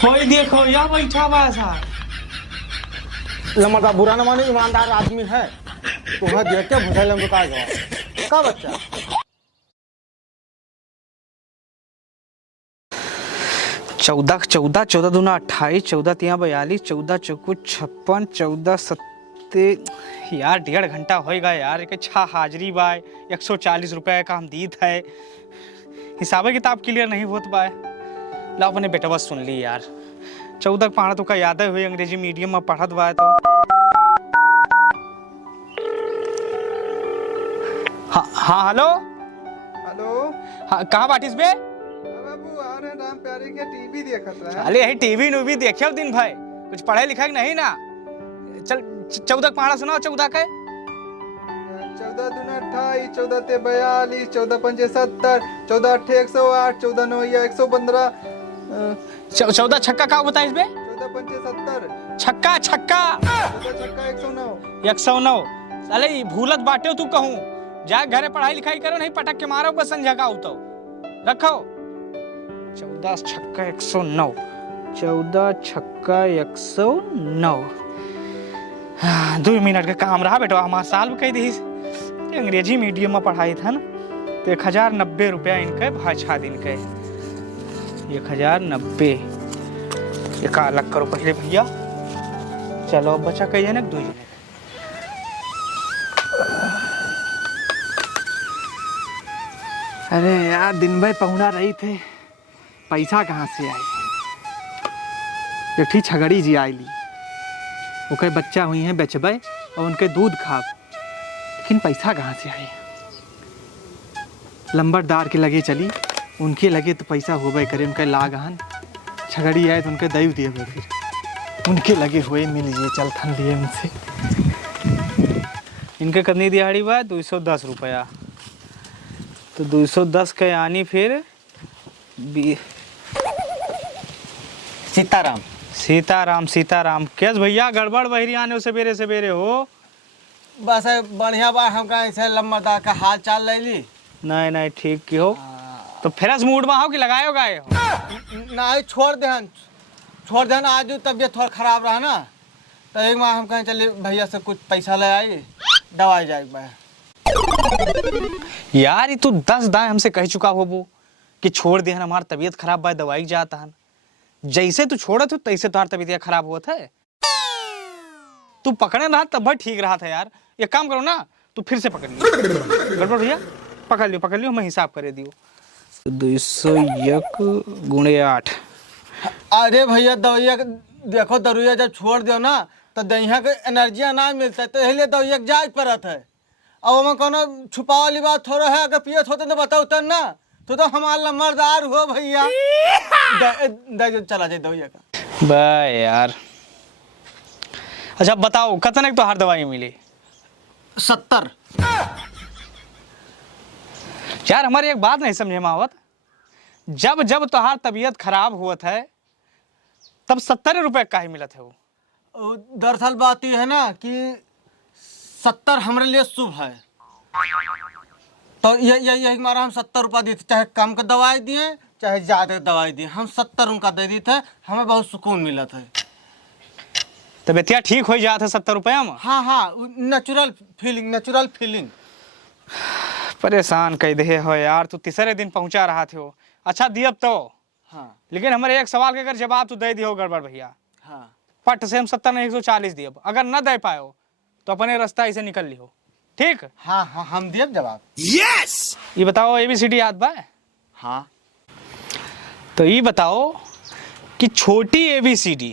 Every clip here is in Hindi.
कोई देखो या बैठा हुआ ऐसा लम्बा बुरा न माने, ईमानदार आदमी है। तुम्हें देख के भुसाई लंबा का बच्चा 14 14 14 दूना 28 14 तिया 42 14 चौकू 56 14 सत्ते यार 1.5 घंटा होएगा यार। एक छा हाजिरी बाय 140 रुपए का हम दीत है। हिसाब किताब क्लियर नहीं होत बाय। ला अपने बेटा बस सुन ली यार। 14 पढ़ा तो का याद है हुई अंग्रेजी मीडियम में पढ़त बाय तो हाँ हेलो हेलो। हाँ कहाँ बाटिस बे? बाबू आ रहे राम प्यारे के टीवी देखत रहा। अरे यही टीवी नूवी देखे दिन भाई, कुछ पढ़ाई लिखाई नहीं ना। चल 14 पढ़ा सुनाओ। 14 का 14 दूना 28 14 ते 42 14 पंजे 70 14 अट्ठे 108 14 नौ 115 14 छक्का का बताइस बे? 14 पंजे 70 छक्का छक्का 14 छक्का 109 109। अरे भूलत बाटे तू कहूँ जा घरे पढ़ाई लिखाई करो, नहीं पटक के मारो बस जगह तो रखो। 14 छक्का 109 14 छक्का 109। 2 मिनट का काम रहा बेटा। हमारा साल कह दी अंग्रेजी मीडियम में पढ़ाई था ना तो 1090 रुपया इनके भाषा दिन के 1090। एक अलग करो पहले भैया। चलो अब बचा कही जनक 2 जनक। अरे यार दिन भर पहुना रही थे, पैसा कहाँ से आई? एक ठीक छगड़ी जी आईली, वो कई बच्चा हुई हैं बेचबे और उनके दूध खाब, लेकिन पैसा कहाँ से आई? लंबरदार के लगे चली, उनके लगे तो पैसा होबे करे। उनके लागहन छगड़ी आए तो उनके दई दिए हुए, फिर उनके लगे हुए मिल लिए चल थन लिए उनसे। इनके कितनी दिहाड़ी बा? 210 रुपया। तो 210 के आनी फिर सीताराम सीताराम सीताराम। कैस भैया गड़बड़ बहरी आने सवेरे सवेरे हो? बस बढ़िया बा। हम का ऐसे लम्बा का हाल चाल ले ली। नहीं नहीं ठीक की हो। तो फ्रेश मूड में हो कि लगाए गाए हो? नहीं छोड़ देन आज तबीयत थोड़ा खराब रहा ना, तो एक बार हम कहें चलिए भैया से कुछ पैसा ले आई, दवाई जाए। यार ये तू 10 दाएं हमसे कह चुका हो वो कि छोड़ दे हमारी तबीयत खराब बा दवाई जाता है। जैसे तू छोड़ा तो तैसे तुम्हारी तबीयत खराब हुआ था। तू पकड़े रहा तब ठीक रहा था यार। ये काम करो ना, तू फिर से पकड़ लियो। गड़बड़ भैया पकड़ लियो मैं हिसाब करे दियो। 201 गुणे 8। अरे भैया दवाइया देखो, दरुइया जब छोड़ दो ना तो दहिया के एनर्जिया ना मिलता है, तो इसलिए दवाइया जायज पड़त है। अब हमें कोनो छुपा वाली बात थोड़ा है, अगर पियत होते तो बताओ तब ना, तो हमारा लम्बरदार हो भैया। चला जाए दवाइया का बा यार। अच्छा बताओ कितने तो हर दवाई मिली? 70। यार हमारी एक बात नहीं समझे में आवत, जब जब तोहार तबीयत खराब हुआ है तब 70 रुपए का ही मिलत है वो। दरअसल बात यह है ना कि 70 हमारे लिए शुभ है, तो यही मारा हम 70 रुपया देते, चाहे कम का दवाई दिए चाहे ज़्यादा दवाई दिए, हम 70 उनका दे देते, हमें बहुत सुकून मिला था। तबियतिया ठीक हो जाता है 70 रुपया में? हाँ नेचुरल फीलिंग। परेशान कह दे हो यार, तू तीसरे दिन पहुंचा रहा थे हो। अच्छा दियब तो हाँ, लेकिन हमारे एक सवाल के अगर जवाब तू दे दियो गड़बड़ भैया। हाँ पट से हम 70 नहीं 140 दियब, अगर न दे पाए तो अपने रास्ता ऐसे निकल लियो, ठीक? हाँ हम दिए जवाब। यस। ये बताओ ABCD याद बा? हाँ तो ये बताओ कि छोटी ABCD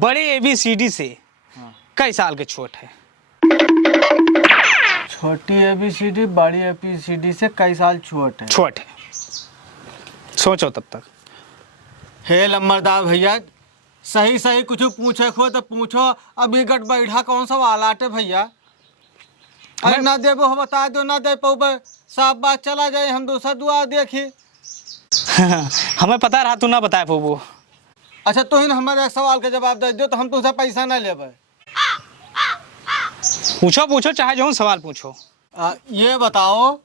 बड़े ABCD से कई साल के छोट है? छोटी ABCD बड़ी ABCD से कई साल छोट है। सोचो तब तक। हे लम्बरदार भैया, सही कुछ पूछे खो तो पूछो। अभी गट बैठा कौन सा वालाटे भैया? अरे ना दे वो बता दो, ना दे पाओ साफ बात चला जाए, हम दूसरा दुआ देखी। हमें पता रहा तू ना बताए वो। अच्छा तो ही हमारे एक सवाल का जवाब दे दो तो हम तुझसे पैसा ना लेबे। पूछो चाहे जो सवाल पूछो। ये बताओ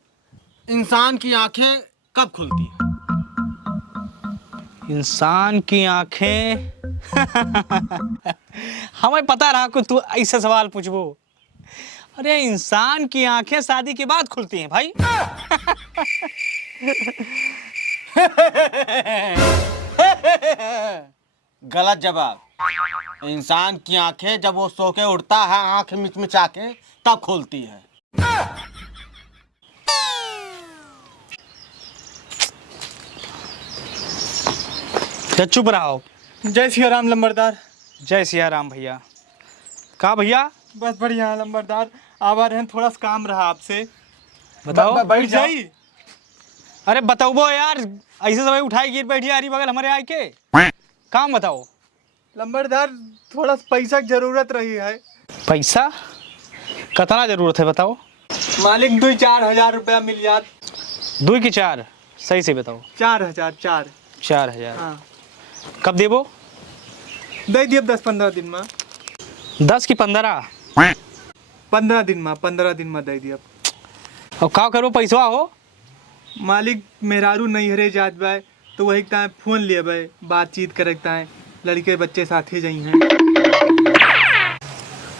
इंसान की आंखें कब खुलती है? इंसान की आंखें हमें पता रहा कि तू ऐसा सवाल पूछबो। अरे इंसान की आंखें शादी के बाद खुलती हैं भाई। गलत जवाब। इंसान की आंखें जब वो सो के उठता है आंख मिचमिचा के तब खुलती है। तो चुप रहो। जय सिया राम लंबरदार। जय सिया राम भैया। का भैया? बस बढ़िया लंबरदार, आवा रहे थोड़ा सा काम रहा आपसे। बताओ। बैठ जाई। अरे बताओ यार, ऐसे समय उठाई गिर बैठी यारी बगल हमारे आए के काम बताओ। लंबरदार थोड़ा सा पैसा की जरूरत रही है। पैसा कितना जरूरत है बताओ। मालिक 2-4 हजार रुपया मिल जात। 2 की 4? सही से बताओ। 4,000। 4,000। हाँ कब देबो? दे दिए 10-15 दिन में। 10 की 15? 15 दिन में दे दिए। और का करो पैसा हो? मालिक मेहरारू नहीं हरे जात बा तो वही टाइम फोन लिए बे, बातचीत करता है, लड़के बच्चे साथे जाई हैं।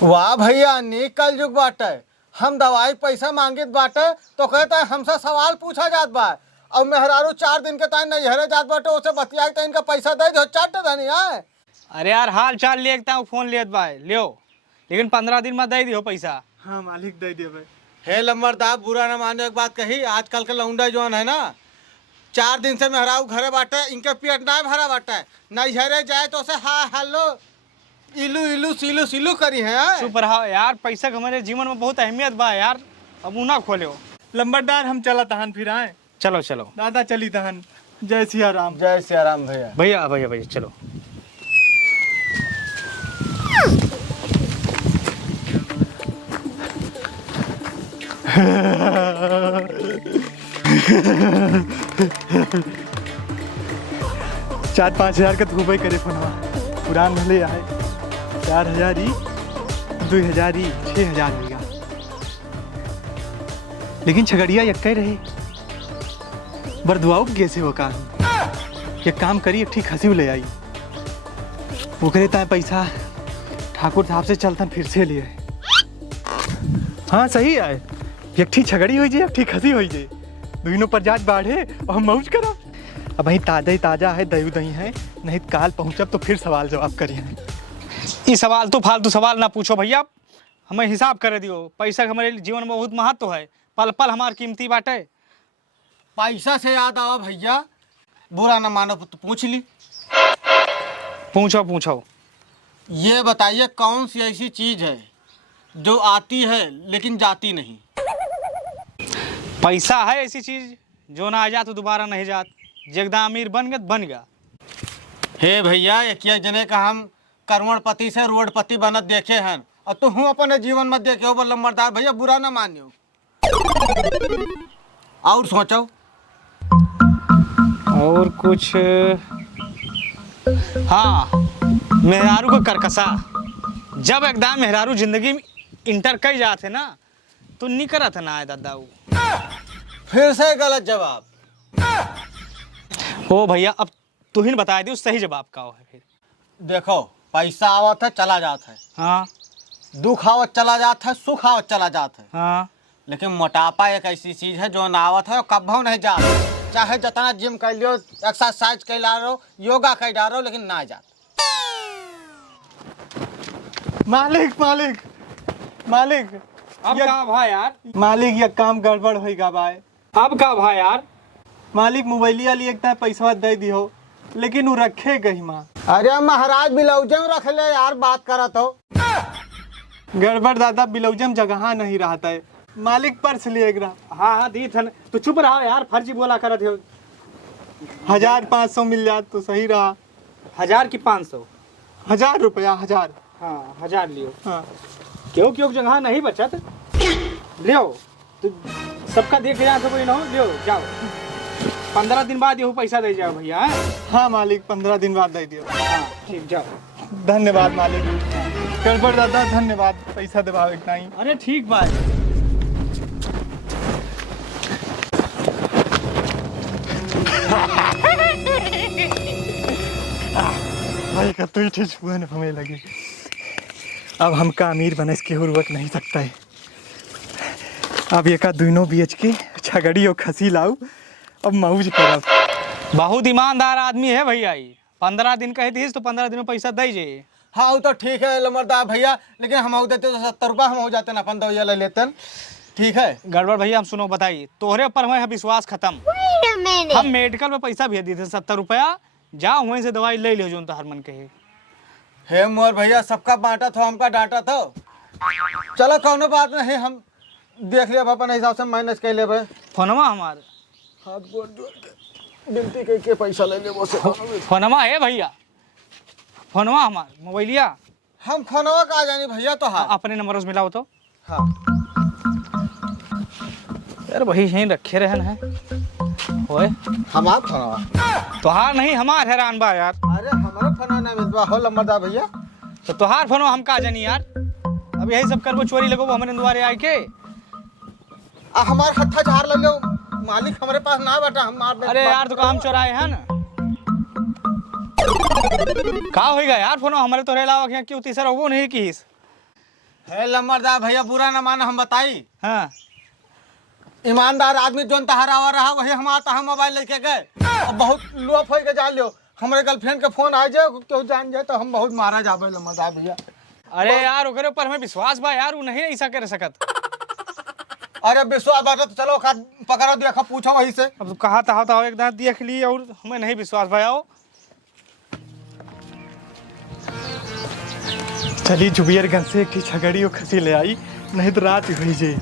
वाह भैया, नीक कल युग बाटे। हम दवाई पैसा मांगित बाटे तो कहता है हमसे सवाल पूछा जात बा। अब मेहरारू 4 दिन के टाइम नहीं हरे जात बाटे, उसे बतिया के इनका पैसा दे दो। चाट धनी है। अरे यार हाल चाल लेता हूँ, फोन लेत बा लियो, लेकिन 15 दिन में दे दियो पैसा। हाँ मालिक दे दिए बे। हे लंबरदार, बुरा न माने एक बात कही। आजकल के लौंडा जौन है ना, 4 दिन से मेहरारू घरे बाटे, इनके पेट ना भरा बाटे, नहीं हरे जाए तो उसे हाँ हेलो इलू इलू सिलू सिलू करी है। चुप रहो यार, पैसा हमारे जीवन में बहुत अहमियत बा यार, अब मुँह ना खोलो। लंबरदार हम चला तहन फिर आए। चलो चलो दादा चली तहन। जय सिया राम। जय सिया राम भैया। भैया भैया भैया चलो। चार 5 हजार का धूप करे फोनवा, पुरान भले आए। 4,000 ही, 2,000 ही, 6,000 हो गया। लेकिन छगड़िया यक्का ही रहे। बरदुआऊ कैसे हो काम? ये काम करी, एक ठीक हंसी ले आई। वो करे ता पैसा ठाकुर साहब से चलतन फिर से लिए। हाँ सही है, एक ठीक छगड़ी हो जाए, एक ठीक हंसी हो जाए, दोनों पर जाज बाढ़े और हम मौज करब। अब वही ताजा ही ताजा है, दही दही है, नहीं काल पहुँचब तो फिर सवाल जवाब करिए। ये सवाल तो फालतू सवाल ना पूछो भैया, हमें हिसाब कर दियो। पैसा हमारे जीवन में बहुत महत्व है, पल पल हमार कीमती बाटे। पैसा से याद आवा भैया, बुरा न मानो तो पूछ ली। पूछो पूछो। ये बताइए कौन सी ऐसी चीज है जो आती है लेकिन जाती नहीं? पैसा है ऐसी चीज जो ना आ जात तो दोबारा नहीं जात। जगदा अमीर बन गया तो बन गया। हे भैया, एक जने का हम करोड़पति से रोडपति बनत देखे हैं, और तो हूँ अपने जीवन में देखे हो। लंबरदार भैया बुरा ना मानियो, और सोचो। और कुछ? हाँ, मेहरारू का करकसा। जब एकदम मेहरारू जिंदगी में इंटर कर जाते ना तो निकरत ना है दादा। फिर से गलत जवाब। ओ भैया, अब तू ही बता दियो सही जवाब का है। फिर देखो, पैसा आवत है चला जाता है, हाँ, दुख आवत चला जाता है, सुख आवत चला जाता है, हाँ। लेकिन मोटापा एक ऐसी चीज है जो ना आवत है और कभी नहीं जाता। चाहे जितना जिम कर लियो, एक्सरसाइज कर ला रहो, योगा कर जा रहो, लेकिन ना जाता। मालिक मालिक मालिक, अब का भाई यार? मालिक ये काम गड़बड़ होगा भाई। अब का भाई यार? मालिक मोबाइलिया लिए एक पैसा दे दियो, लेकिन वो रखे गई माँ। अरे महाराज बिलौजम रख ले यार, बात करत हो। गड़बड़ दादा, बिलौजम जगह नहीं रहता है। मालिक पर्स लिए हाँ हाँ दी थन, तो चुप रहा यार, फर्जी बोला करत हो। 1,500 मिल जात तो सही रहा। 1000 की 500? 1,000 रुपया। 1000। हाँ 1000 लियो। हाँ क्यों क्यों जगह नहीं बचत, लियो तो सबका देख जा सब ना, लियो जाओ। 15 दिन बाद ये पैसा दे जाओ भैया। हाँ मालिक, 15 दिन बाद दे दियो। हाँ ठीक, जाओ। धन्यवाद मालिक। गड़बड़ दादा, धन्यवाद, पैसा दबाओ इतना ही। अरे ठीक बात। भाई का तो इठे छुअन हमें लगे। अब हमका अमीर बने इसकी जरूरत नहीं सकता है। अब ये का दोनों बीच के छगड़ी और खसी लाऊ, अब मौज करब। बहुत ईमानदार आदमी है भैया ये। 15 दिन कहे थी तो 15 दिन में पैसा दे जे। हाँ वो तो ठीक है लमरदा भैया, लेकिन हम देते तो 70 रुपया हम हो जाते ना, अपन दवाइया ले लेते। ठीक है गड़बड़ भैया, हम सुनो बताइए, तोहरे पर हुए विश्वास खत्म। हम मेडिकल में पैसा भेज दिए थे 70 रुपया, जाओ वहीं से दवाई ले लो जो तोहर मन कहे। हे मोर भैया, सबका बांटा था, हमका डांटा था। चलो कौनो बात नहीं, हम देख लिया अपन हिसाब से मैनेज कर लेबे। फोनमा हमारे हाथ गोड़ जोड़ के विनती करके पैसा ले ले वो से। फोनमा है भैया, फोनमा हमारे मोबाइलिया। हम फोनवा का जानी भैया तो। हाँ अपने नंबर से मिलाओ तो। हाँ यार वही यहीं रखे रहन है ओए। हमार फोनवा तोहार नहीं हमार हैरान बा यार। अरे हमारा फोनवा ना मिलवा हो लंबरदा भैया। तो तोहार फोनमा हम का जानी यार। अब यही सब करबो, चोरी लगो हमारे द्वारे आए के। हमार हत्था झाड़ ले लो, मालिक हमारे पास ना बेटा। हमार अरे यार तो हम चोराए हैं ना। का होएगा यार, फोन हमारे तो अलावा क्या क्यों तीसरा वो नहीं किस। है लंबरदा भैया, बुरा ना माना, हम बताई। हाँ ईमानदार आदमी जोन तहरावा रहा वही हमारा हम मोबाइल लेके गए। अब बहुत लोफ हो के जा लियो, हमारे गर्लफ्रेंड के फोन आ जाए क्यों जान जाए तो हम बहुत मारा जाबे लंबरदा भैया। अरे यार ओकरे ऊपर हमें विश्वास बा यार, वो नहीं ऐसा कर सकत। अरे विश्वास बात तो चलो पकड़ो, देखो पूछो वही से। अब तो कहा था एक दांत देख ली और हमें नहीं विश्वास भाया। चली जुबियरगंज से एक छगड़ी और खसी ले आई, नहीं तो रात ही हुई जे।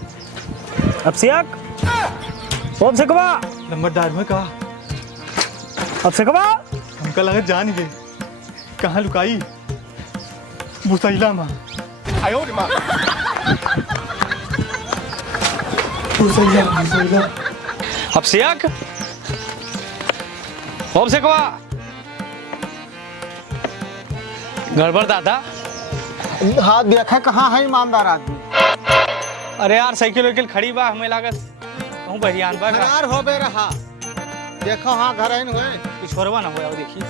अब सियाक अब से कबा नंबरदार में कहा, अब से कबा हमका लगा जान गए कहाँ लुकाई। बुसैला माँ आयो मां। बुसैला अब सियाक अब से कबा गड़बड़ दादा। हाँ देखा कहाँ है ईमानदार आदमी। अरे यार साइकिल वाइकिल खड़ी बा, हमें लागत कहूँ बहियान बा। घरार हो बे रहा, देखो हाँ घर आइन हुए। किशोरवा ना हो देखिए।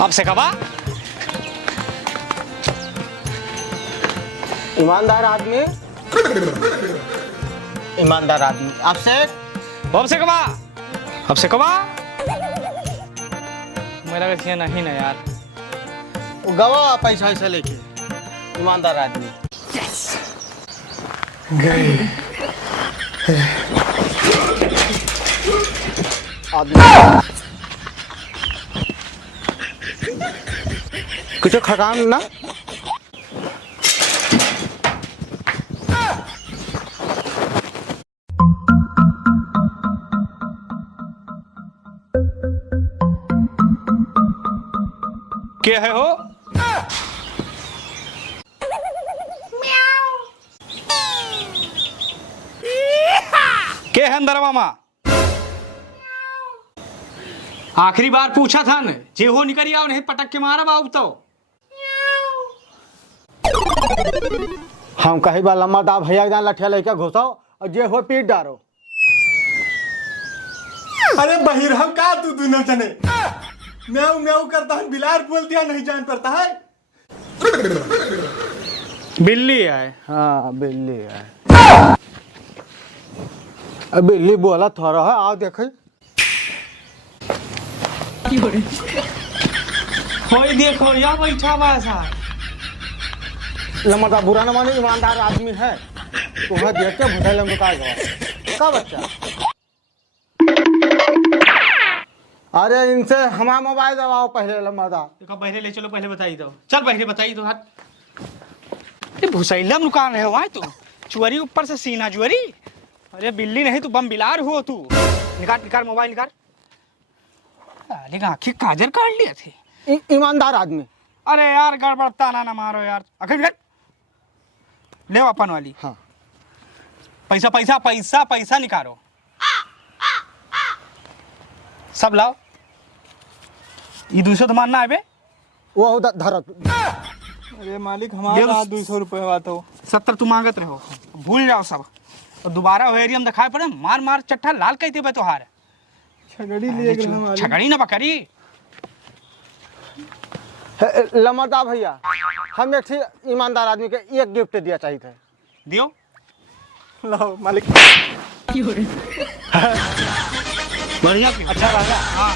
अब से कबा ईमानदार आदमी, ईमानदार आदमी आपसे। अब से कबा अब से कबा मेरा लगत है नहीं ना यार। गवा पैसा ऐसा लेके ईमानदार आदमी गए। आदमी कुछ खकाम ना। क्या है हो? के है अंदर मामा? आखिरी बार पूछा था न, जे हो निकल आओ नहीं पटक के मारा बाबू तो। हम कही बा लम्बा दा भैया जान लठिया लेके घुसाओ और जे हो पीट डारो। अरे बहिर हम का तू दोनों जने म्याऊ म्याऊ करता है, बिलार बोल दिया नहीं जान पड़ता है। बिल्ली है। हाँ बिल्ली है। अब बिल्ली बोला थोड़ा है, आओ देखे। कोई देखो या बैठा बा सा। लम्बा बुरा न माने, ईमानदार आदमी है। तुम्हें देख के भुटाई लंबा का बच्चा। अरे इनसे हमारा मोबाइल दबाओ पहले लम्बा दा। देखो पहले ले चलो, पहले बताई दो। चल पहले बताई दो। हाथ ये भुसैला में रुका रहे हो वहाँ तू। चुअरी ऊपर से सीना चुअरी। अरे बिल्ली नहीं तू बम बिलार हो तू। निकाल निकाल मोबाइल निकाल। अरे आखिर काजर काट लिए थे। ईमानदार आदमी। अरे यार गड़बड़ ताना ना मारो यार। आखिर ले अपन वाली। हाँ पैसा पैसा पैसा पैसा निकालो सब लाओ। ये 200 तो मानना है बे। वो धर। अरे मालिक हमारा 200 रुपये बात हो। 70 तुम मांगत रहो, भूल जाओ सब। और दोबारा एरिया में दिखाए पड़े मार मार चट्टा लाल कहते बे तोहार। छगड़ी लिए गए मालिक। छगड़ी ना पकड़ी। लमरदा भैया, हम एक ठीक ईमानदार आदमी के एक गिफ्ट दिया चाहिए थे। दियो लो मालिक। बढ़िया, अच्छा रहा। हाँ